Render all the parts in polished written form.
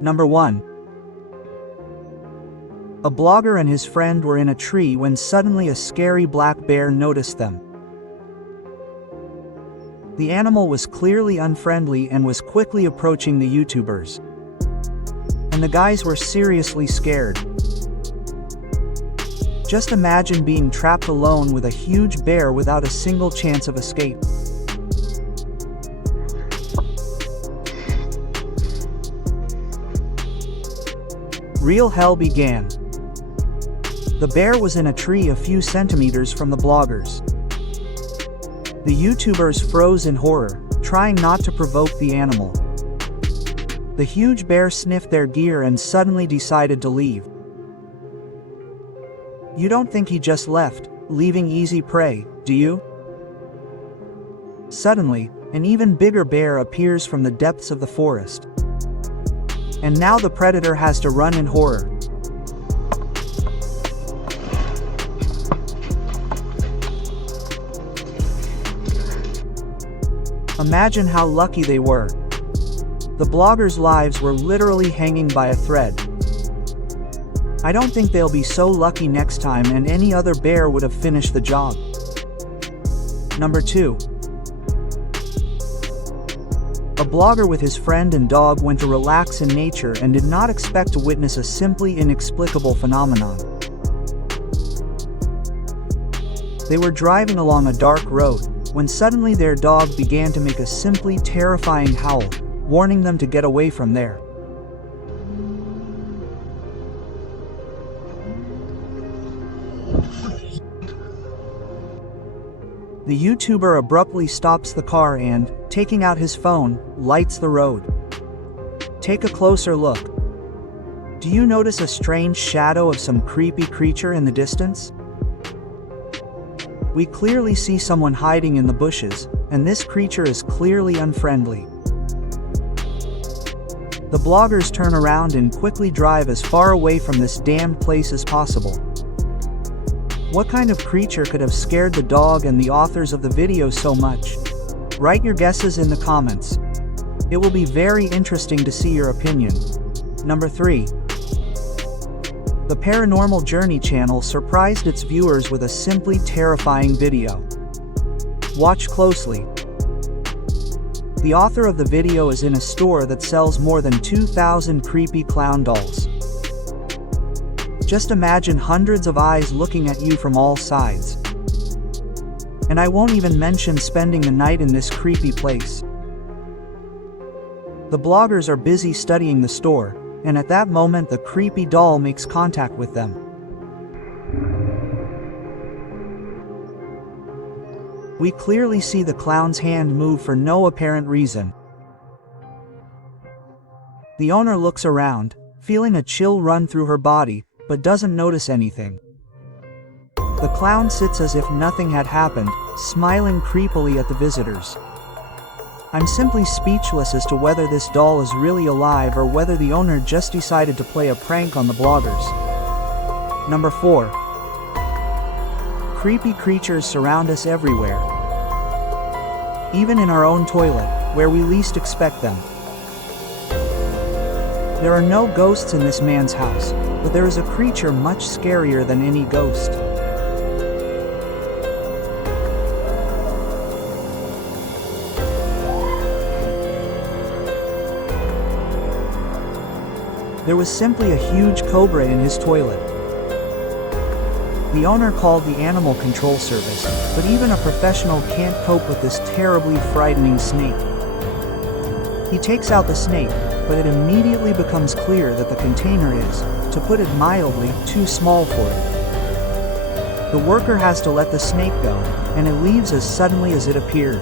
Number 1. A blogger and his friend were in a tree when suddenly a scary black bear noticed them. The animal was clearly unfriendly and was quickly approaching the YouTubers. And the guys were seriously scared. Just imagine being trapped alone with a huge bear without a single chance of escape. Real hell began. The bear was in a tree a few centimeters from the bloggers. The YouTubers froze in horror, trying not to provoke the animal. The huge bear sniffed their gear and suddenly decided to leave. You don't think he just left, leaving easy prey, do you? Suddenly, an even bigger bear appears from the depths of the forest. And now the predator has to run in horror. Imagine how lucky they were. The bloggers' lives were literally hanging by a thread. I don't think they'll be so lucky next time, and any other bear would have finished the job. Number 2. A blogger with his friend and dog went to relax in nature and did not expect to witness a simply inexplicable phenomenon. They were driving along a dark road, when suddenly their dog began to make a simply terrifying howl, warning them to get away from there. The YouTuber abruptly stops the car and, taking out his phone, lights the road. Take a closer look. Do you notice a strange shadow of some creepy creature in the distance? We clearly see someone hiding in the bushes, and this creature is clearly unfriendly. The bloggers turn around and quickly drive as far away from this damned place as possible. What kind of creature could have scared the dog and the authors of the video so much? Write your guesses in the comments. It will be very interesting to see your opinion. Number 3. The Paranormal Journey channel surprised its viewers with a simply terrifying video. Watch closely. The author of the video is in a store that sells more than 2,000 creepy clown dolls. Just imagine hundreds of eyes looking at you from all sides. And I won't even mention spending the night in this creepy place. The bloggers are busy studying the store, and at that moment the creepy doll makes contact with them. We clearly see the clown's hand move for no apparent reason. The owner looks around, feeling a chill run through her body, but doesn't notice anything. The clown sits as if nothing had happened, smiling creepily at the visitors. I'm simply speechless as to whether this doll is really alive or whether the owner just decided to play a prank on the bloggers. Number 4. Creepy creatures surround us everywhere. Even in our own toilet, where we least expect them. There are no ghosts in this man's house, but there is a creature much scarier than any ghost. There was simply a huge cobra in his toilet. The owner called the animal control service, but even a professional can't cope with this terribly frightening snake. He takes out the snake, but it immediately becomes clear that the container is, to put it mildly, too small for it. The worker has to let the snake go, and it leaves as suddenly as it appeared.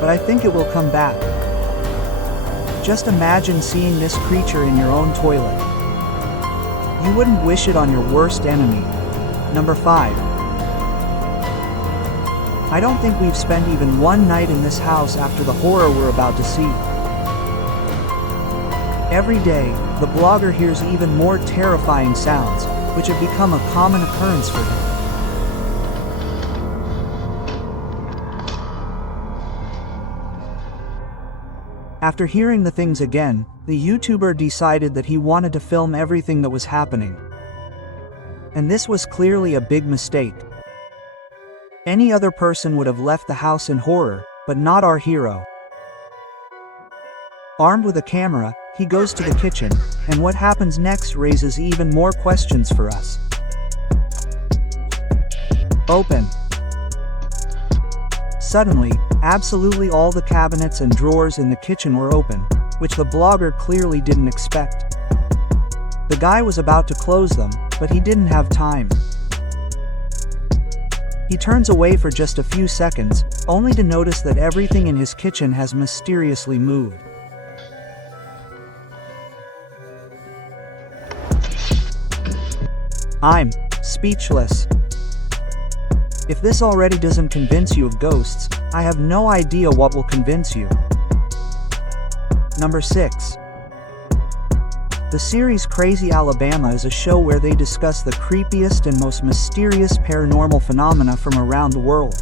But I think it will come back. Just imagine seeing this creature in your own toilet. You wouldn't wish it on your worst enemy. Number 5. I don't think we've spent even one night in this house after the horror we're about to see. Every day, the blogger hears even more terrifying sounds, which have become a common occurrence for him. After hearing the things again, the YouTuber decided that he wanted to film everything that was happening. And this was clearly a big mistake. Any other person would have left the house in horror, but not our hero. Armed with a camera, he goes to the kitchen, and what happens next raises even more questions for us. Open. Suddenly, absolutely all the cabinets and drawers in the kitchen were open, which the blogger clearly didn't expect. The guy was about to close them, but he didn't have time. He turns away for just a few seconds, only to notice that everything in his kitchen has mysteriously moved. I'm speechless. If this already doesn't convince you of ghosts, I have no idea what will convince you. Number 6. The series Crazy Alabama is a show where they discuss the creepiest and most mysterious paranormal phenomena from around the world.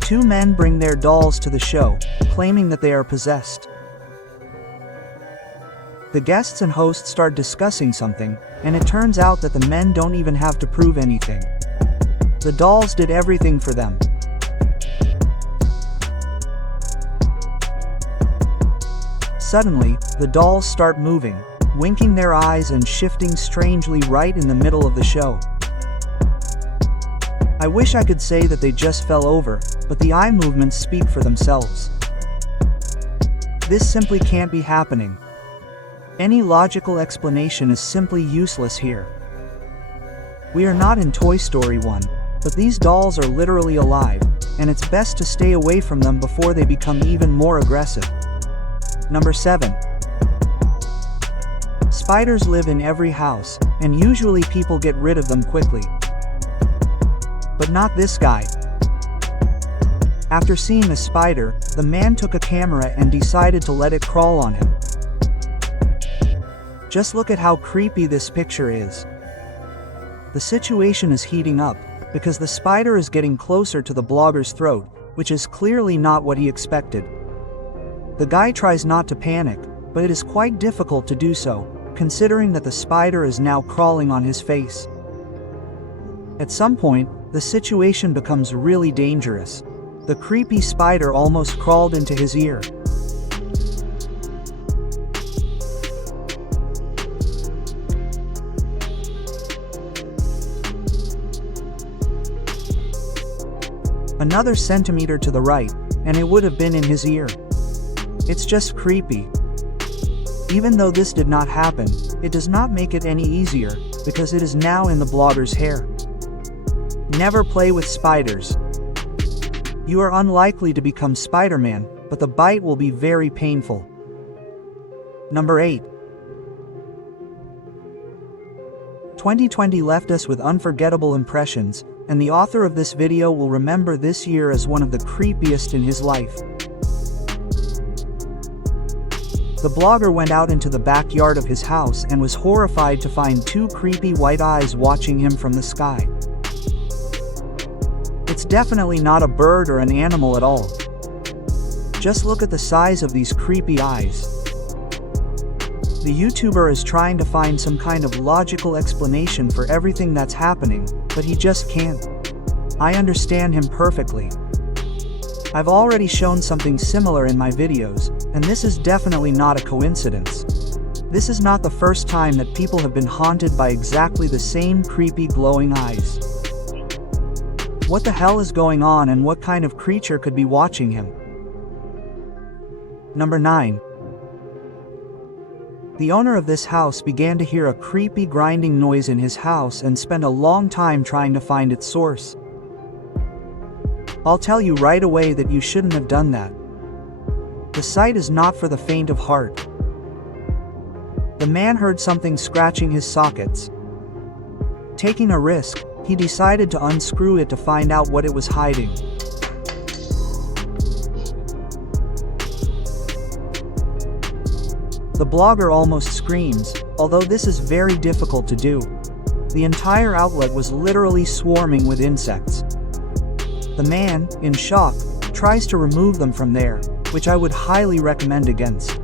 Two men bring their dolls to the show, claiming that they are possessed. The guests and hosts start discussing something, and it turns out that the men don't even have to prove anything. The dolls did everything for them. Suddenly, the dolls start moving, winking their eyes and shifting strangely right in the middle of the show. I wish I could say that they just fell over, but the eye movements speak for themselves. This simply can't be happening. Any logical explanation is simply useless here. We are not in Toy Story 1, but these dolls are literally alive, and it's best to stay away from them before they become even more aggressive. Number 7. Spiders live in every house, and usually people get rid of them quickly. But not this guy. After seeing a spider, the man took a camera and decided to let it crawl on him. Just look at how creepy this picture is. The situation is heating up, because the spider is getting closer to the blogger's throat, which is clearly not what he expected. The guy tries not to panic, but it is quite difficult to do so, considering that the spider is now crawling on his face. At some point, the situation becomes really dangerous. The creepy spider almost crawled into his ear. Another centimeter to the right, and it would have been in his ear. It's just creepy. Even though this did not happen, it does not make it any easier, because it is now in the blogger's hair. Never play with spiders. You are unlikely to become Spider-Man, but the bite will be very painful. Number 8. 2020 left us with unforgettable impressions, and the author of this video will remember this year as one of the creepiest in his life. The blogger went out into the backyard of his house and was horrified to find two creepy white eyes watching him from the sky. It's definitely not a bird or an animal at all. Just look at the size of these creepy eyes. The YouTuber is trying to find some kind of logical explanation for everything that's happening, but he just can't. I understand him perfectly. I've already shown something similar in my videos, and this is definitely not a coincidence. This is not the first time that people have been haunted by exactly the same creepy glowing eyes. What the hell is going on, and what kind of creature could be watching him? Number 9. The owner of this house began to hear a creepy grinding noise in his house and spent a long time trying to find its source. I'll tell you right away that you shouldn't have done that. The sight is not for the faint of heart. The man heard something scratching his sockets. Taking a risk, he decided to unscrew it to find out what it was hiding. The blogger almost screams, although this is very difficult to do. The entire outlet was literally swarming with insects. The man, in shock, tries to remove them from there, which I would highly recommend against.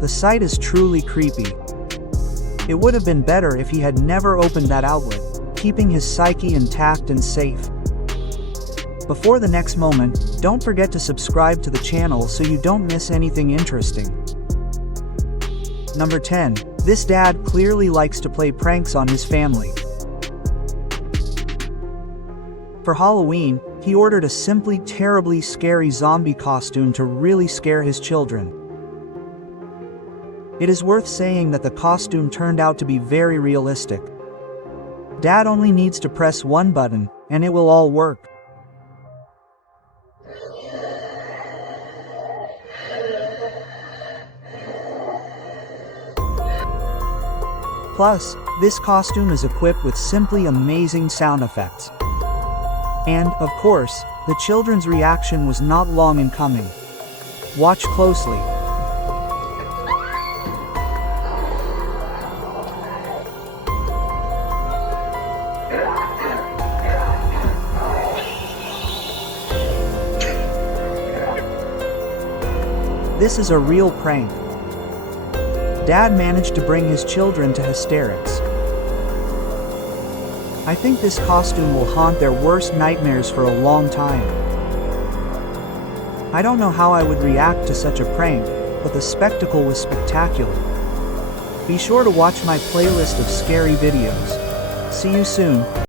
The sight is truly creepy. It would have been better if he had never opened that outlet, keeping his psyche intact and safe. Before the next moment, don't forget to subscribe to the channel so you don't miss anything interesting. Number 10. This dad clearly likes to play pranks on his family. For Halloween, he ordered a simply terribly scary zombie costume to really scare his children. It is worth saying that the costume turned out to be very realistic. Dad only needs to press one button, and it will all work. Plus, this costume is equipped with simply amazing sound effects. And, of course, the children's reaction was not long in coming. Watch closely. This is a real prank. Dad managed to bring his children to hysterics. I think this costume will haunt their worst nightmares for a long time. I don't know how I would react to such a prank, but the spectacle was spectacular. Be sure to watch my playlist of scary videos. See you soon.